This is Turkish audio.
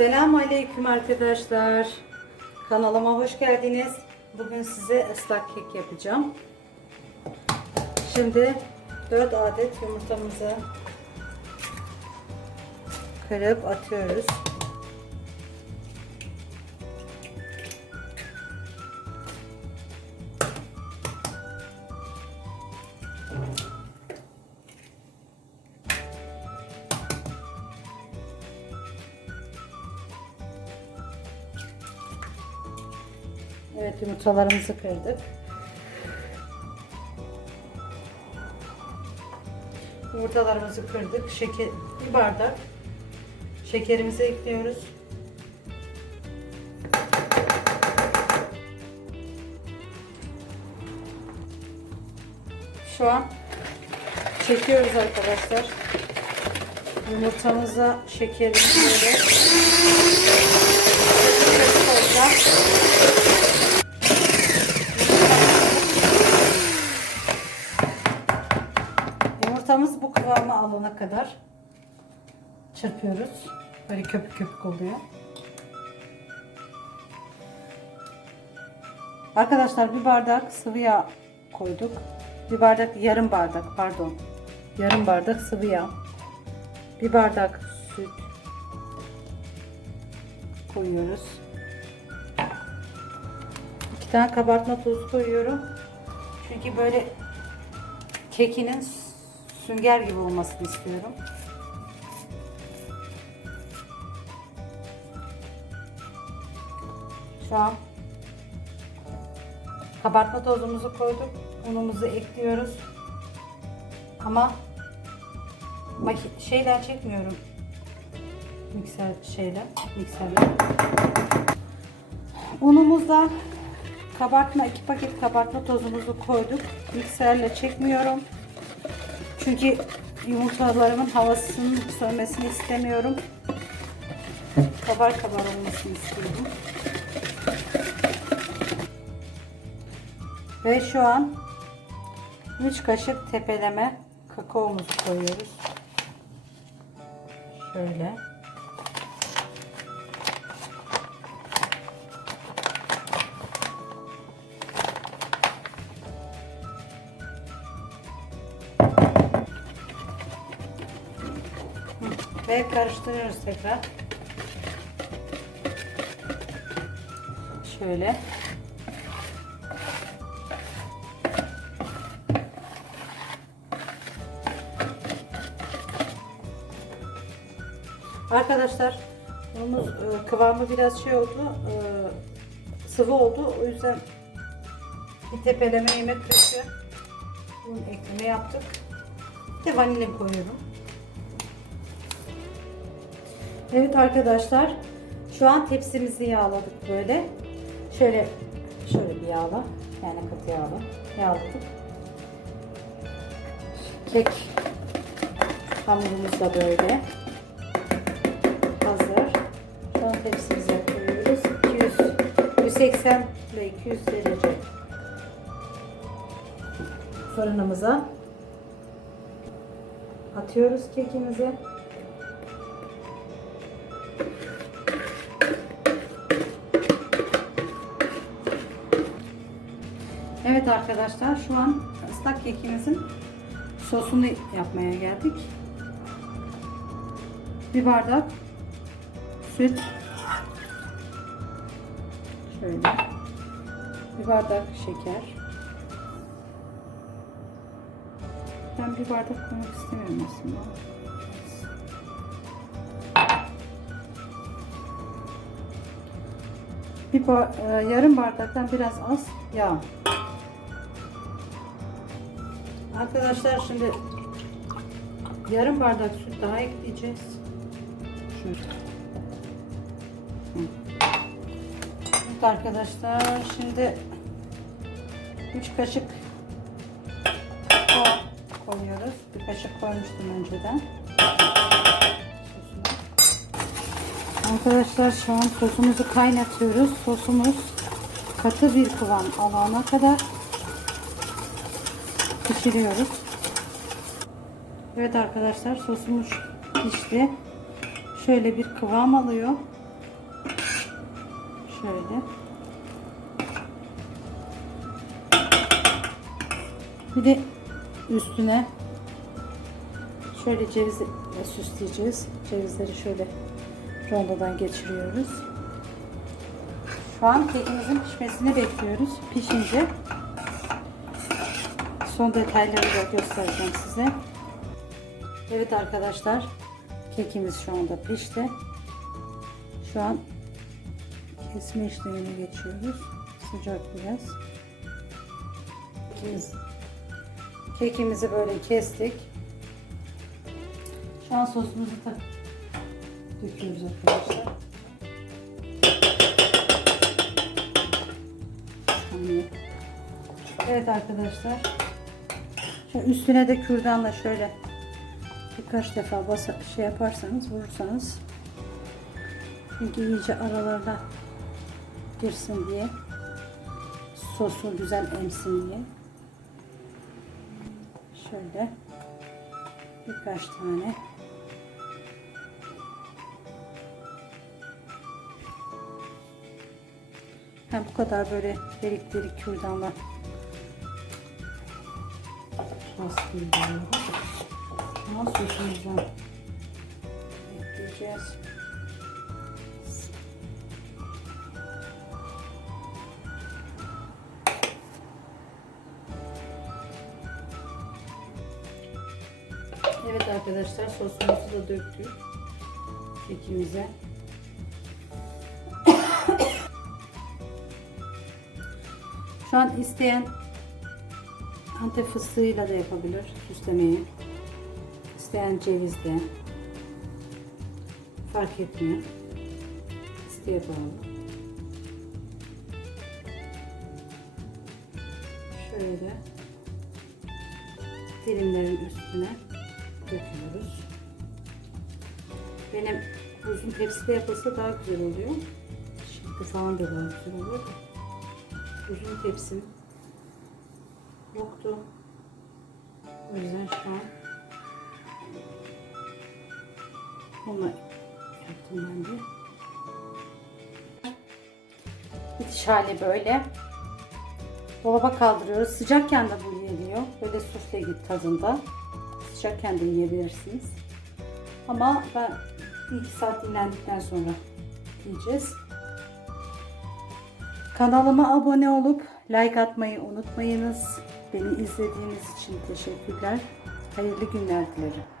Selamun Aleyküm arkadaşlar. Kanalıma hoş geldiniz. Bugün size ıslak kek yapacağım. Şimdi 4 adet yumurtamızı kırıp atıyoruz. Evet yumurtalarımızı kırdık. Yumurtalarımızı kırdık. Şeker, bir bardak şekerimizi ekliyoruz. Şu an çekiyoruz arkadaşlar. Yumurtamıza şekerimizi böyle bu kıvama alana kadar çırpıyoruz. Böyle köpük köpük oluyor. Arkadaşlar bir bardak sıvı yağ koyduk. Bir bardak yarım bardak pardon. Yarım bardak sıvı yağ. Bir bardak süt koyuyoruz. İki tane kabartma tozu koyuyorum. Çünkü böyle kekinin sünger gibi olmasını istiyorum. Şu an kabartma tozumuzu koyduk. Unumuzu ekliyoruz. Ama şeyden çekmiyorum. Mikser şeyle, mikserle. Unumuzda kabartma iki paket kabartma tozumuzu koyduk. Mikserle çekmiyorum. Çünkü yumurtalarımın havasının sönmesini istemiyorum. Kabar kabar olmasını istiyorum. Ve şu an 3 kaşık tepeleme kakaomuzu koyuyoruz. Şöyle. Ve karıştırıyoruz tekrar. Şöyle. Arkadaşlar unumuz e, kıvamı biraz şey oldu. e, sıvı oldu. O yüzden bir tepeleme yemek kaşığı un ekleme yaptık. Bir de vanilya koyuyorum. Evet arkadaşlar şu an tepsimizi yağladık böyle. Şöyle şöyle bir yağla yani katı yağla yağladık. Kek hamurumuz da böyle hazır. Şu an tepsimize koyuyoruz. 200 180 ve 200 derece fırınımıza atıyoruz kekimizi. Evet arkadaşlar şu an ıslak kekimizin sosunu yapmaya geldik. Bir bardak süt. Şöyle. Bir bardak şeker. Ben bir bardak koymak istemiyorum aslında. Bir ba- e, yarım bardaktan biraz az yağ. Arkadaşlar şimdi yarım bardak süt daha ekleyeceğiz. Şöyle. Evet arkadaşlar şimdi 3 kaşık koyuyoruz. Bir kaşık koymuştum önceden. Arkadaşlar şu an sosumuzu kaynatıyoruz. Sosumuz katı bir kıvam alana kadar pişiriyoruz. Evet arkadaşlar sosumuz pişti. Şöyle bir kıvam alıyor. Şöyle. Bir de üstüne şöyle cevizle süsleyeceğiz. Cevizleri şöyle rondodan geçiriyoruz. Şu an kekimizin pişmesini bekliyoruz. Pişince son detayları da göstereceğim size. Evet arkadaşlar kekimiz şu anda pişti. Şu an kesme işlemine geçiyoruz. Sıcak biraz. Kekimiz, kekimizi böyle kestik. Şu an sosumuzu da döküyoruz arkadaşlar. Evet arkadaşlar. Şöyle üstüne de kürdanla şöyle birkaç defa basa, şey yaparsanız vurursanız. Çünkü iyice aralarda girsin diye sosu güzel emsin diye. Şöyle birkaç tane. Hem bu kadar böyle delik delik kürdanla bastırıyoruz. Ama sosumuzdan ekleyeceğiz. Evet arkadaşlar sosumuzu da döktük kekimize. Şu an isteyen Antep fıstığıyla da yapabilir süslemeyi. İsteyen cevizle. Fark etmiyor. İsteğe bağlı. Şöyle dilimlerin üstüne döküyoruz. Benim uzun tepside yapılsa daha güzel oluyor. Şimdi falan da daha güzel oluyor. da. Uzun tepsim yoktu. O yüzden şu an onu yaptım ben de. Bitiş hali böyle. Dolaba kaldırıyoruz. Sıcakken de bu yeniyor. Böyle sufle gibi tadında. Sıcakken de yiyebilirsiniz. Ama ben bir iki saat dinlendikten sonra yiyeceğiz. Kanalıma abone olup like atmayı unutmayınız. Beni izlediğiniz için teşekkürler. Hayırlı günler dilerim.